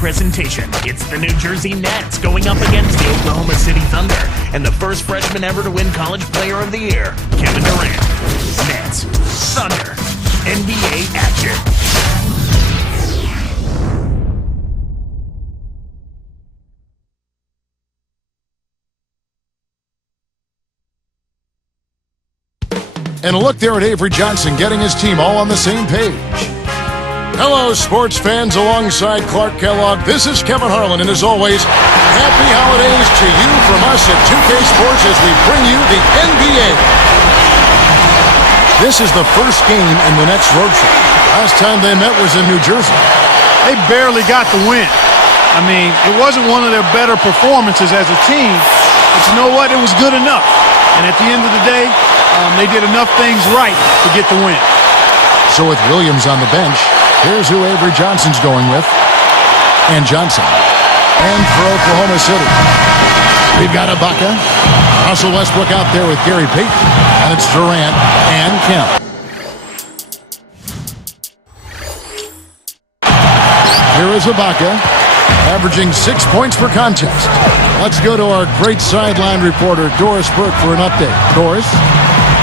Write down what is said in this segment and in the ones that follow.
presentation. It's the New Jersey Nets going up against the Oklahoma City Thunder and the first freshman ever to win College Player of the Year, Kevin Durant. Nets, Thunder, NBA action. And a look there at Avery Johnson getting his team all on the same page. Hello, sports fans. Alongside Clark Kellogg, this is Kevin Harlan. And as always, happy holidays to you from us at 2K Sports as we bring you the NBA. This is the first game in the Nets road trip. Last time they met was in New Jersey. They barely got the win. I mean, it wasn't one of their better performances as a team, but you know what? It was good enough. And at the end of the day, they did enough things right to get the win. So with Williams on the bench, here's who Avery Johnson's going with. And Johnson. And for Oklahoma City, we've got Ibaka. Russell Westbrook out there with Gary Payton. And it's Durant and Kemp. Here is Ibaka, averaging 6 points per contest. Let's go to our great sideline reporter, Doris Burke, for an update. Doris?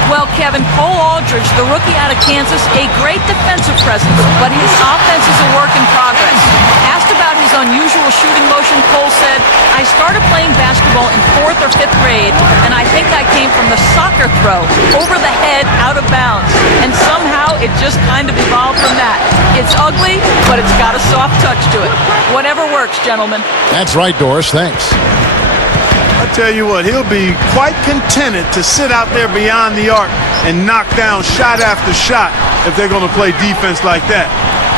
Well, Kevin, Cole Aldridge, the rookie out of Kansas, a great defensive presence, but his offense is a work in progress. Asked about his unusual shooting motion, Cole said, I started playing basketball in 4th or 5th grade, and I think I came from the soccer throw, over the head, out of bounds. And somehow it just kind of evolved from that. It's ugly, but it's got a soft touch to it. Whatever works, gentlemen. That's right, Doris. Thanks. I tell you what, he'll be quite contented to sit out there beyond the arc and knock down shot after shot if they're going to play defense like that.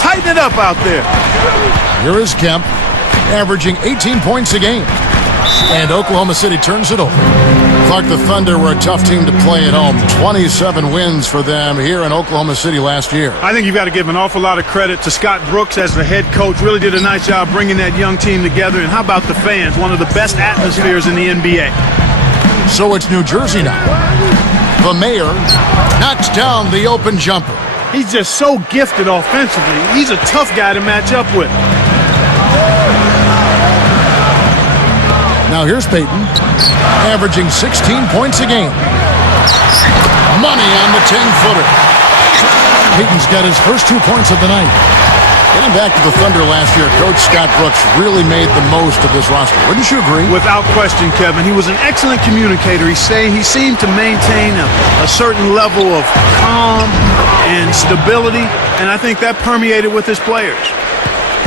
Tighten it up out there. Here is Kemp, averaging 18 points a game. And Oklahoma City turns it over. Clark, the Thunder were a tough team to play at home. 27 wins for them here in Oklahoma City last year. I think you've got to give an awful lot of credit to Scott Brooks as the head coach. Really did a nice job bringing that young team together. And how about the fans? One of the best atmospheres in the NBA. So it's New Jersey now. The mayor knocks down the open jumper. He's just so gifted offensively. He's a tough guy to match up with. Now here's Payton, averaging 16 points a game. Money on the 10-footer. Payton's got his first 2 points of the night. Getting back to the Thunder last year, Coach Scott Brooks really made the most of this roster. Wouldn't you agree? Without question, Kevin. He was an excellent communicator. He seemed to maintain a certain level of calm and stability, and I think that permeated with his players.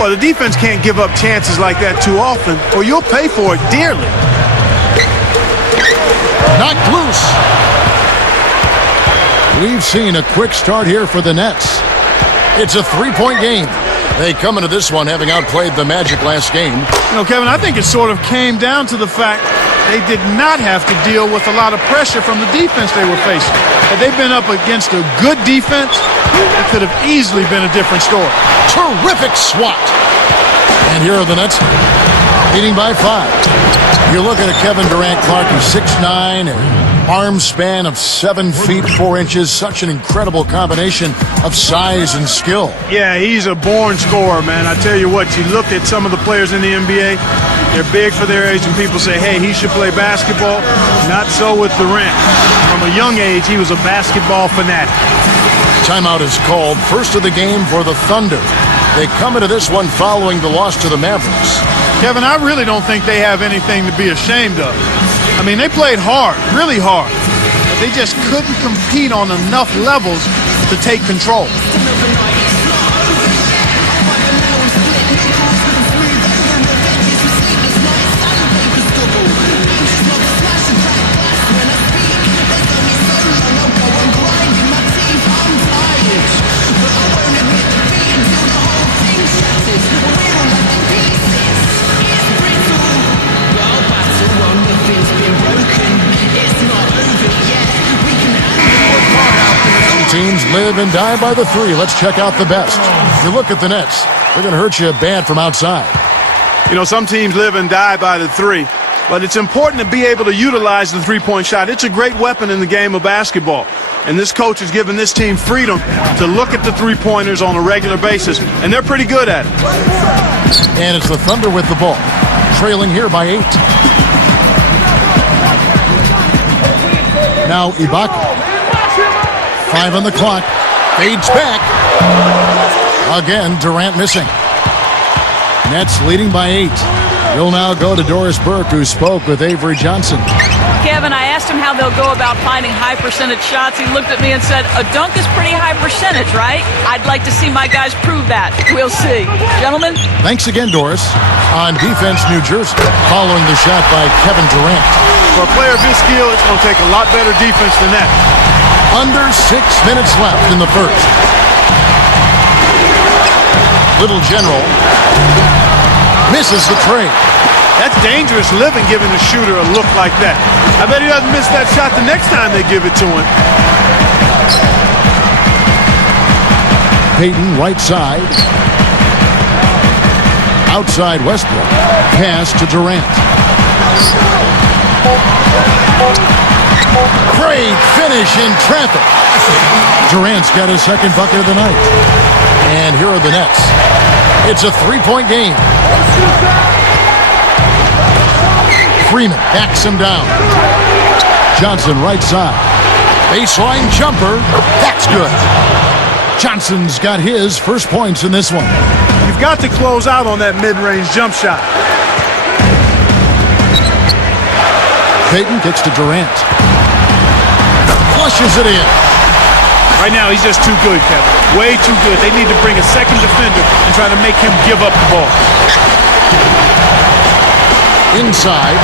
Well, the defense can't give up chances like that too often, or you'll pay for it dearly. Knocked loose. We've seen a quick start here for the Nets. It's a 3-point game. They come into this one having outplayed the Magic last game. You know, Kevin, I think it sort of came down to the fact they did not have to deal with a lot of pressure from the defense they were facing. Had they been up against a good defense, it could have easily been a different story. Terrific swat. And here are the Nets, leading by 5. You look at a Kevin Durant, Clark, who's 6'9", and arm span of 7 feet 4 inches. Such an incredible combination of size and skill. Yeah, he's a born scorer, man. I tell you what, you look at some of the players in the NBA, they're big for their age, and people say, hey, he should play basketball. Not so with Durant. From a young age, he was a basketball fanatic. Timeout is called. First of the game for the Thunder. They come into this one following the loss to the Mavericks. Kevin, I really don't think they have anything to be ashamed of. I mean, they played hard, really hard. But they just couldn't compete on enough levels to take control. Teams live and die by the 3. Let's check out the best. You look at the Nets. They're going to hurt you bad from outside. You know, some teams live and die by the 3. but it's important to be able to utilize the three-point shot. It's a great weapon in the game of basketball. And this coach has given this team freedom to look at the three-pointers on a regular basis, and they're pretty good at it. And it's the Thunder with the ball, trailing here by 8. Now Ibaka. 5 on the clock. Fades back. Again, Durant missing. Nets leading by 8. We'll now go to Doris Burke, who spoke with Avery Johnson. Kevin, I asked him how they'll go about finding high percentage shots. He looked at me and said, a dunk is pretty high percentage, right? I'd like to see my guys prove that. We'll see. Gentlemen? Thanks again, Doris. On defense, New Jersey, following the shot by Kevin Durant. For a player of his skill, it's going to take a lot better defense than that. Under 6 minutes left in the first. Little General misses the trade. That's dangerous living, giving a shooter a look like that. I bet he doesn't miss that shot the next time they give it to him. Payton, right side. Outside Westbrook. Pass to Durant. Great finish in traffic. Durant's got his second bucket of the night. And here are the Nets. It's a 3-point game. Freeman backs him down. Johnson right side. Baseline jumper. That's good. Johnson's got his first points in this one. You've got to close out on that mid-range jump shot. Payton kicks to Durant. Flushes it in. Right now, he's just too good, Kevin. Way too good. They need to bring a second defender and try to make him give up the ball. Inside.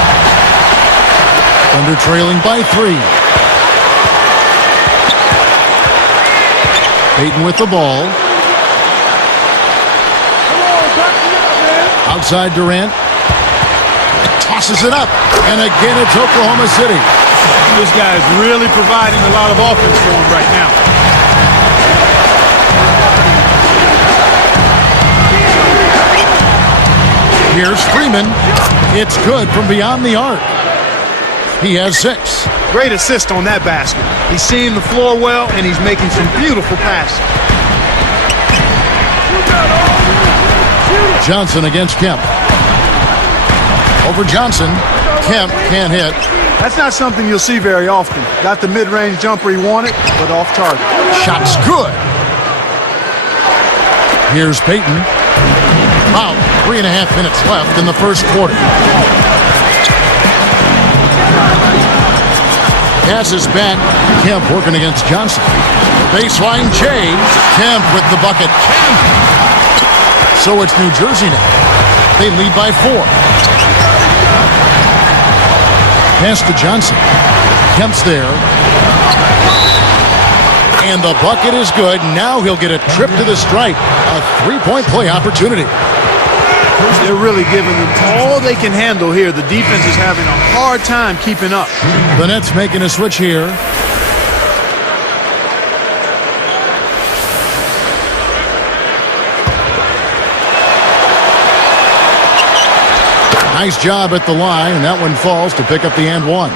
Thunder trailing by 3. Payton with the ball. Outside Durant. Tosses it up. And again it's Oklahoma City. This guy is really providing a lot of offense for him right now. Here's Freeman. It's good from beyond the arc. He has 6. Great assist on that basket. He's seeing the floor well, and he's making some beautiful passes. Johnson against Kemp. Over Johnson. Kemp can't hit. That's not something you'll see very often. Got the mid-range jumper he wanted, but off target. Shot's good. Here's Payton. About 3.5 minutes left in the first quarter. Passes back. Kemp working against Johnson. Baseline Jay. Kemp with the bucket. So it's New Jersey now. They lead by 4. Pass to Johnson. Kemp's there. And the bucket is good. Now he'll get a trip to the stripe. A 3-point play opportunity. They're really giving them all they can handle here. The defense is having a hard time keeping up. The Nets making a switch here. Nice job at the line, and that one falls to pick up the and one.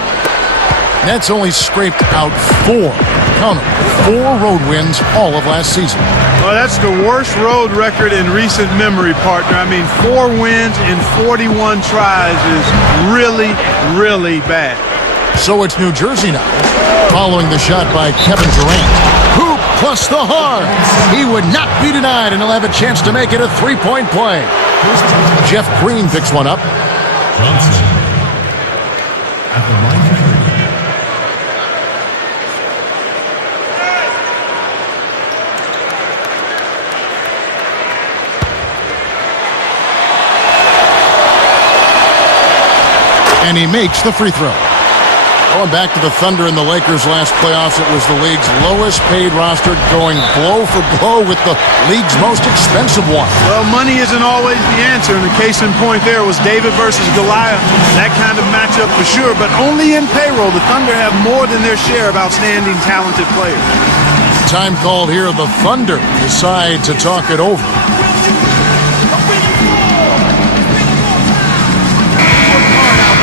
Nets only scraped out 4. Count them. 4 road wins all of last season. Well, that's the worst road record in recent memory, partner. I mean, 4 wins in 41 tries is really, really bad. So it's New Jersey now, following the shot by Kevin Durant. Hoop plus the hard. He would not be denied, and he'll have a chance to make it a 3-point play. Jeff Green picks one up. Johnson at the line of three. And he makes the free throw. Going back to the Thunder and the Lakers last playoffs, it was the league's lowest paid roster, going blow for blow with the league's most expensive one. Well, money isn't always the answer, and the case in point there was David versus Goliath. That kind of matchup for sure, but only in payroll. The Thunder have more than their share of outstanding, talented players. Time called here. The Thunder decide to talk it over.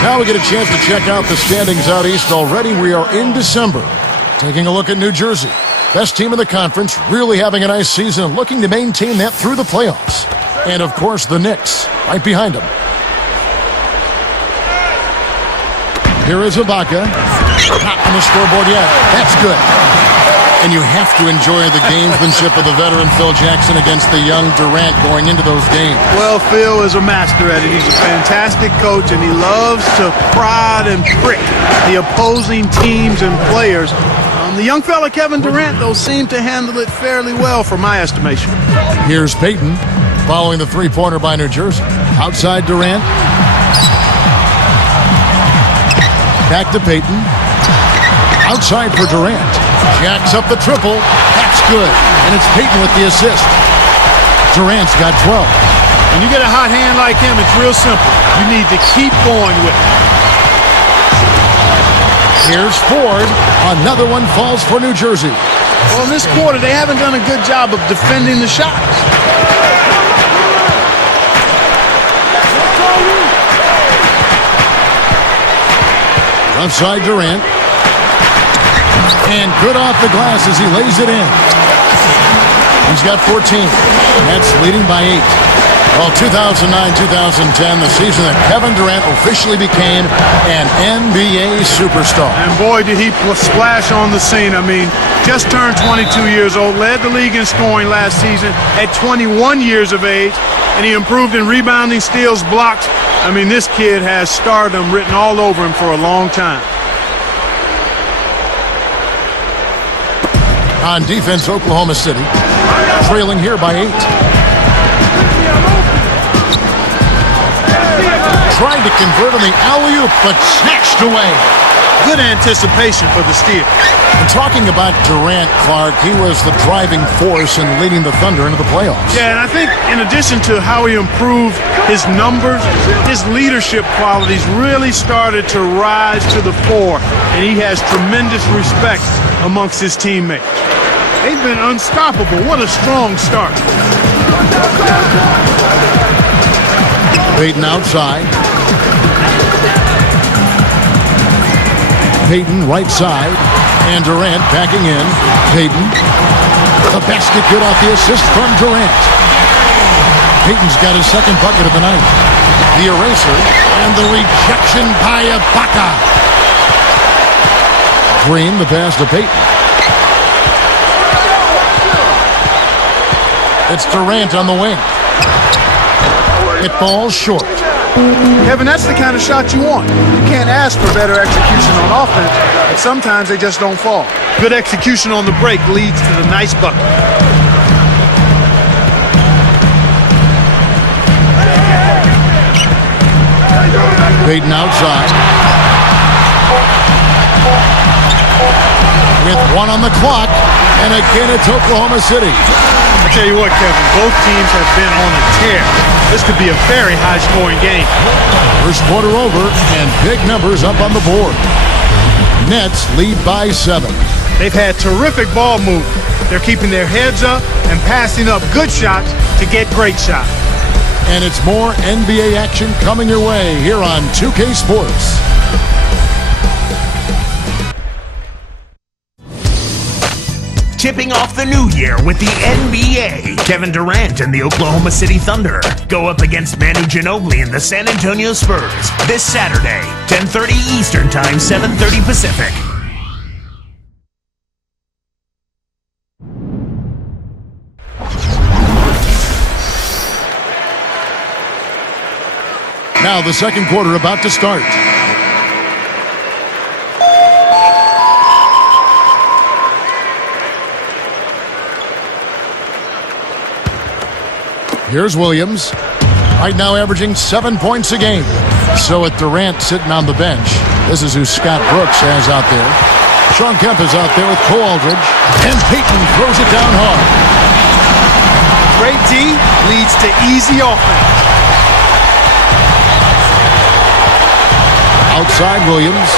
Now we get a chance to check out the standings out east. Already we are in December. Taking a look at New Jersey. Best team in the conference, really having a nice season and looking to maintain that through the playoffs. And, of course, the Knicks, right behind them. Here is Ibaka. Not on the scoreboard yet. That's good. And you have to enjoy the gamesmanship of the veteran Phil Jackson against the young Durant going into those games. Well, Phil is a master at it. He's a fantastic coach, and he loves to prod and prick the opposing teams and players. The young fella Kevin Durant, though, seemed to handle it fairly well for my estimation. Here's Payton following the three-pointer by New Jersey. Outside Durant. Back to Payton. Outside for Durant. Jacks up the triple. That's good. And it's Payton with the assist. Durant's got 12. When you get a hot hand like him, it's real simple. You need to keep going with it. Here's Ford. Another one falls for New Jersey. Well, in this quarter, they haven't done a good job of defending the shots. Left side Durant. And good off the glass as he lays it in. He's got 14. Nets leading by 8. Well, 2009-2010, the season that Kevin Durant officially became an NBA superstar. And boy, did he splash on the scene. I mean, just turned 22 years old, led the league in scoring last season at 21 years of age, and he improved in rebounding, steals, blocks. I mean, this kid has stardom written all over him for a long time. On defense, Oklahoma City, trailing here by 8. Tried to convert on the alley-oop, but snatched away. Good anticipation for the steal. And talking about Durant, Clark, he was the driving force in leading the Thunder into the playoffs. Yeah, and I think in addition to how he improved his numbers, his leadership qualities really started to rise to the fore, and he has tremendous respect amongst his teammates. They've been unstoppable. What a strong start. Payton outside. Payton right side. And Durant backing in. Payton. The basket good off the assist from Durant. Payton's got his second bucket of the night. The eraser. And the rejection by Ibaka. Green, the pass to Payton. It's Durant on the wing. It falls short. Kevin, that's the kind of shot you want. You can't ask for better execution on offense, but sometimes they just don't fall. Good execution on the break leads to the nice bucket. Payton outside. With 1 on the clock, and again it's Oklahoma City. I tell you what, Kevin, both teams have been on a tear. This could be a very high-scoring game. First quarter over, and big numbers up on the board. Nets lead by 7. They've had terrific ball movement. They're keeping their heads up and passing up good shots to get great shots. And it's more NBA action coming your way here on 2K Sports. Tipping off the new year with the NBA. Kevin Durant and the Oklahoma City Thunder go up against Manu Ginobili and the San Antonio Spurs this Saturday, 10:30 Eastern Time, 7:30 Pacific. Now the second quarter about to start. Here's Williams. Right now averaging 7 points a game. So with Durant sitting on the bench, this is who Scott Brooks has out there. Sean Kemp is out there with Cole Aldridge. And Payton throws it down hard. Great D leads to easy offense. Outside Williams.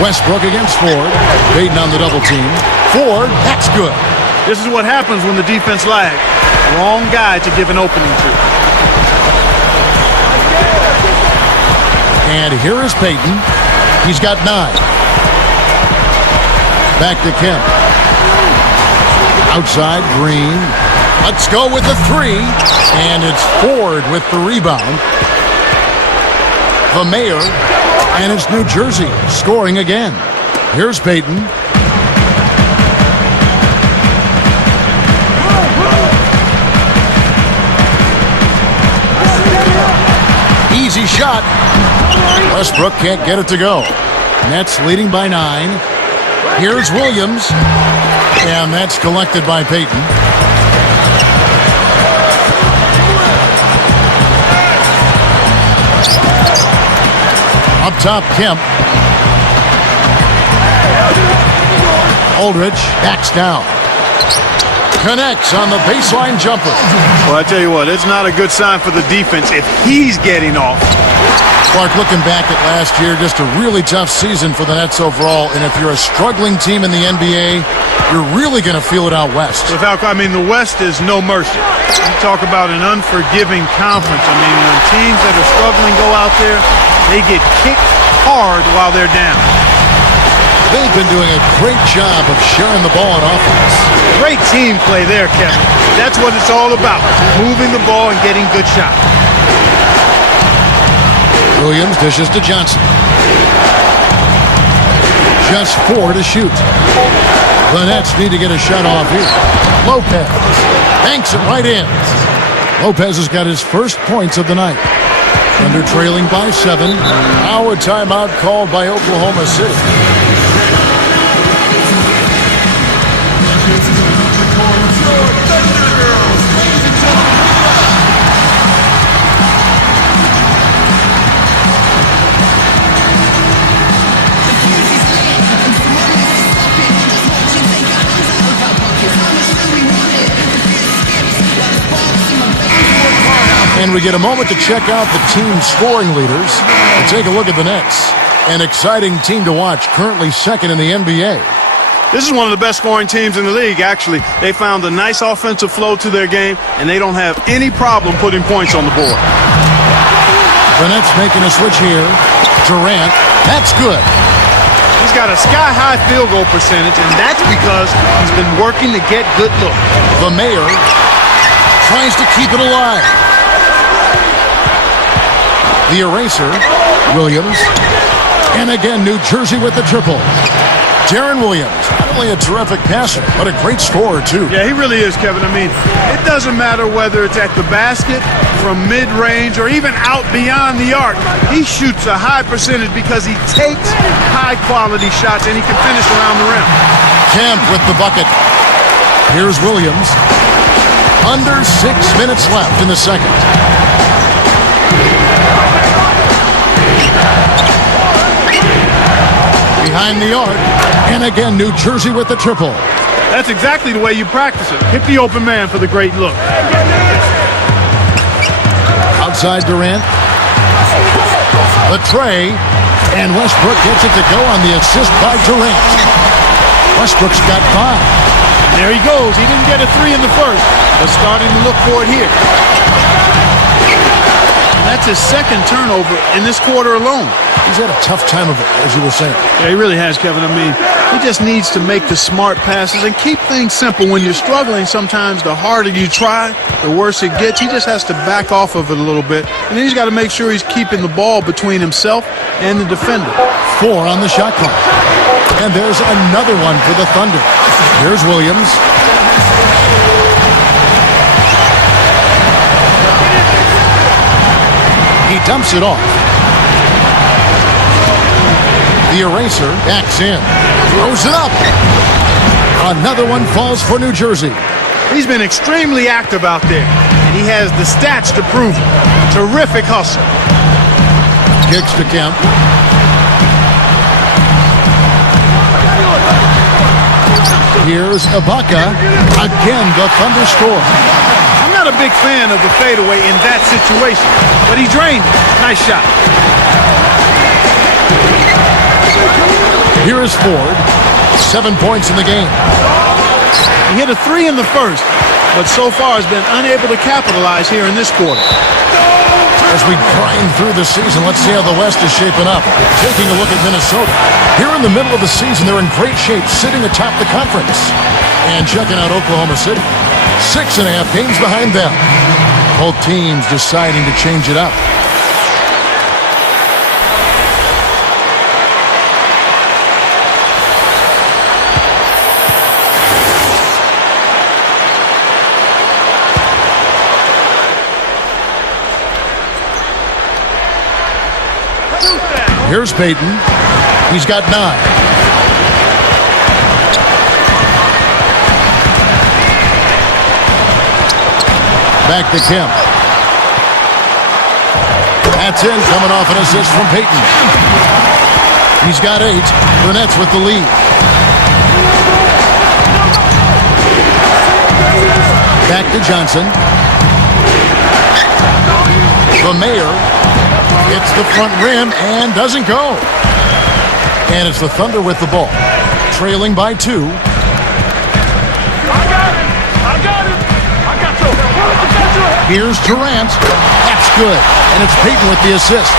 Westbrook against Ford. Payton on the double team. Ford, that's good. This is what happens when the defense lags. Wrong guy to give an opening to. And here is Payton. He's got 9. Back to Kemp. Outside, Green. Let's go with the 3. And it's Ford with the rebound. The Mayor. And it's New Jersey scoring again. Here's Payton. Easy shot. Westbrook can't get it to go. Nets leading by 9. Here's Williams. And that's collected by Payton. Up top, Kemp. Aldridge backs down. Connects on the baseline jumper. Well, I tell you what, it's not a good sign for the defense if he's getting off. Clark, looking back at last year, just a really tough season for the Nets overall. And if you're a struggling team in the NBA, you're really going to feel it out west. Without, I mean, the West is no mercy. You talk about an unforgiving conference. I mean, when teams that are struggling go out there, they get kicked hard while they're down. They've been doing a great job of sharing the ball on offense. Great team play there, Kevin. That's what it's all about, moving the ball and getting good shots. Williams dishes to Johnson. Just 4 to shoot. The Nets need to get a shot off here. Lopez banks it right in. Lopez has got his first points of the night. Thunder trailing by 7. Now a timeout called by Oklahoma City. And we get a moment to check out the team's scoring leaders and take a look at the Nets. An exciting team to watch, currently second in the NBA. This is one of the best scoring teams in the league, actually. They found a nice offensive flow to their game, and they don't have any problem putting points on the board. The Nets making a switch here. Durant, that's good. He's got a sky-high field goal percentage, and that's because he's been working to get good looks. The Mayor tries to keep it alive. The eraser, Williams. And again, New Jersey with the triple. Deron Williams, not only a terrific passer, but a great scorer, too. Yeah, he really is, Kevin. I mean, it doesn't matter whether it's at the basket, from mid-range, or even out beyond the arc. He shoots a high percentage because he takes high-quality shots, and he can finish around the rim. Kemp with the bucket. Here's Williams. Under 6 minutes left in the second. Behind the arc, and again, New Jersey with the triple. That's exactly the way you practice it. Hit the open man for the great look. Outside Durant. The tray, and Westbrook gets it to go on the assist by Durant. Westbrook's got 5. There he goes. He didn't get a 3 in the first, but starting to look for it here. That's his second turnover in this quarter alone. He's had a tough time of it, as you were saying. Yeah, he really has, Kevin. I mean, he just needs to make the smart passes and keep things simple. When you're struggling, sometimes the harder you try, the worse it gets. He just has to back off of it a little bit. And then he's got to make sure he's keeping the ball between himself and the defender. 4 on the shot clock. And there's another one for the Thunder. Here's Williams. He dumps it off. The eraser backs in. Throws it up. Another one falls for New Jersey. He's been extremely active out there, and he has the stats to prove it. Terrific hustle. Kicks to Kemp. Here's Ibaka. Again, the Thunder score. I'm not a big fan of the fadeaway in that situation, but he drained it. Nice shot. Here is Ford. 7 points in the game. He hit a 3 in the first, but so far has been unable to capitalize here in this quarter. As we grind through the season, let's see how the West is shaping up. Taking a look at Minnesota. Here in the middle of the season, they're in great shape, sitting atop the conference. And checking out Oklahoma City. 6.5 games behind them. Both teams deciding to change it up. Here's Payton. He's got 9. Back to Kemp. That's in, coming off an assist from Payton. He's got 8. The Nets with the lead. Back to Johnson. The Mayor hits the front rim and doesn't go. And it's the Thunder with the ball, trailing by 2. Here's Durant. That's good. And it's Payton with the assist.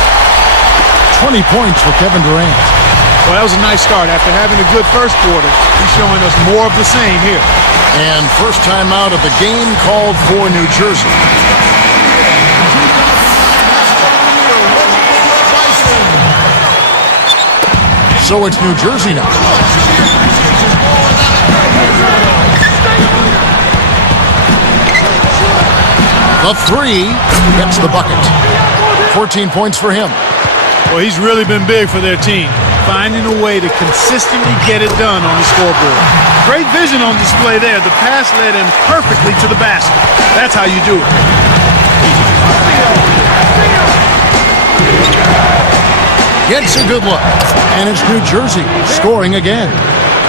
20 points for Kevin Durant. Well, that was a nice start. After having a good first quarter, he's showing us more of the same here. And first time out of the game called for New Jersey. So it's New Jersey now. The 3 gets the bucket. 14 points for him. Well, he's really been big for their team, finding a way to consistently get it done on the scoreboard. Great vision on display there. The pass led him perfectly to the basket. That's how you do it. Gets a good look. And it's New Jersey scoring again.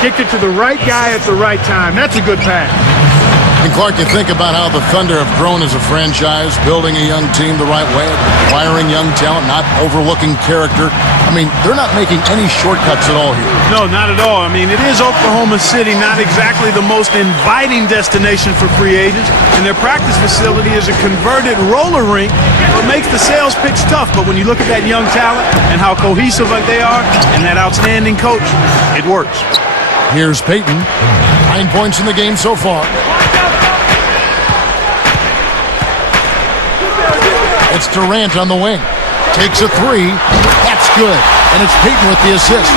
Kicked it to the right guy at the right time. That's a good pass. And Clark, you think about how the Thunder have grown as a franchise, building a young team the right way, acquiring young talent, not overlooking character. I mean, they're not making any shortcuts at all here. No, not at all. I mean, it is Oklahoma City, not exactly the most inviting destination for free agents, and their practice facility is a converted roller rink, what makes the sales pitch tough. But when you look at that young talent and how cohesive they are and that outstanding coach, it works. Here's Payton. 9 points in the game so far. It's Durant on the wing. Takes a 3. That's good. And it's Payton with the assist.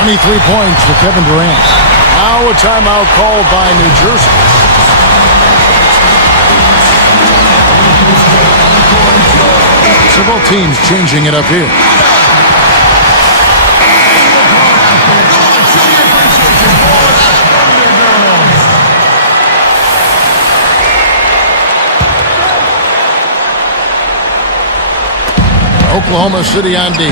23 points for Kevin Durant. Now a timeout called by New Jersey. So both teams changing it up here. Oklahoma City on D.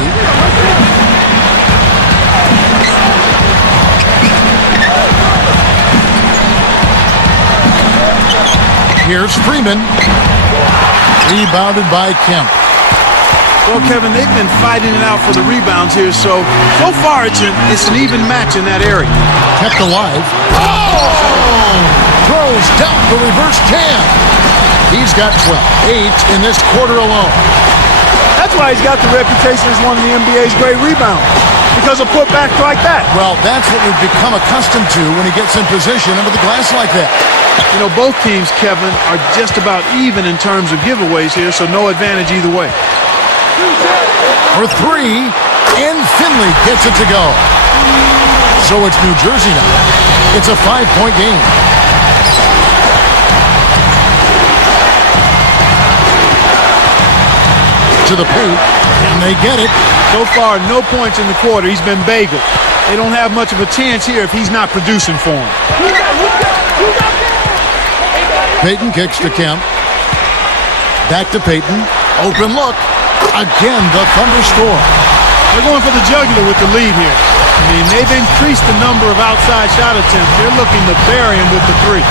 Here's Freeman. Rebounded by Kemp. Well, Kevin, they've been fighting it out for the rebounds here, so far it's an even match in that area. Kept alive. Oh! Throws down the reverse jam. He's got 12. 8 in this quarter alone. That's why he's got the reputation as one of the NBA's great rebounders, because of putbacks like that. Well, that's what we've become accustomed to when he gets in position under the glass like that. You know, both teams, Kevin, are just about even in terms of giveaways here, so no advantage either way. For 3, and Finley gets it to go. So it's New Jersey now. It's a 5-point game. To the paint, and they get it. So far, no points in the quarter. He's been bageled. They don't have much of a chance here if he's not producing for them. Payton kicks to Kemp. Back to Payton. Open look. Again, the Thunder score. They're going for the jugular with the lead here. I mean, they've increased the number of outside shot attempts. They're looking to bury him with the 3.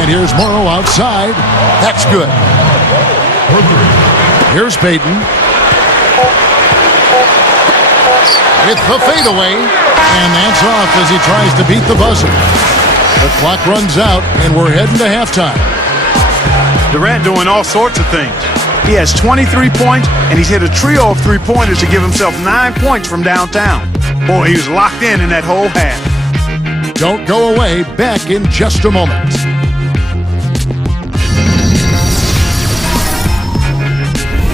And here's Morrow outside. That's good. Here's Peyton. With the fadeaway. And that's off as he tries to beat the buzzer. The clock runs out, and we're heading to halftime. Durant doing all sorts of things. He has 23 points, and he's hit a trio of three-pointers to give himself 9 points from downtown. Boy, he was locked in that whole half. Don't go away. Back in just a moment.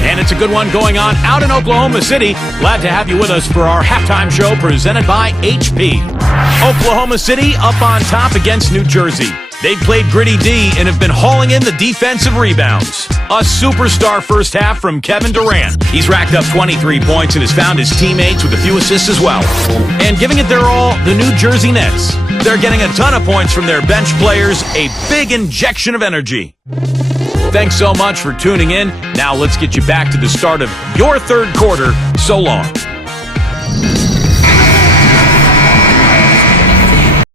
And it's a good one going on out in Oklahoma City. Glad to have you with us for our halftime show presented by HP. Oklahoma City up on top against New Jersey. They've played gritty D and have been hauling in the defensive rebounds. A superstar first half from Kevin Durant. He's racked up 23 points and has found his teammates with a few assists as well. And giving it their all, the New Jersey Nets. They're getting a ton of points from their bench players, a big injection of energy. Thanks so much for tuning in. Now let's get you back to the start of your third quarter. So long.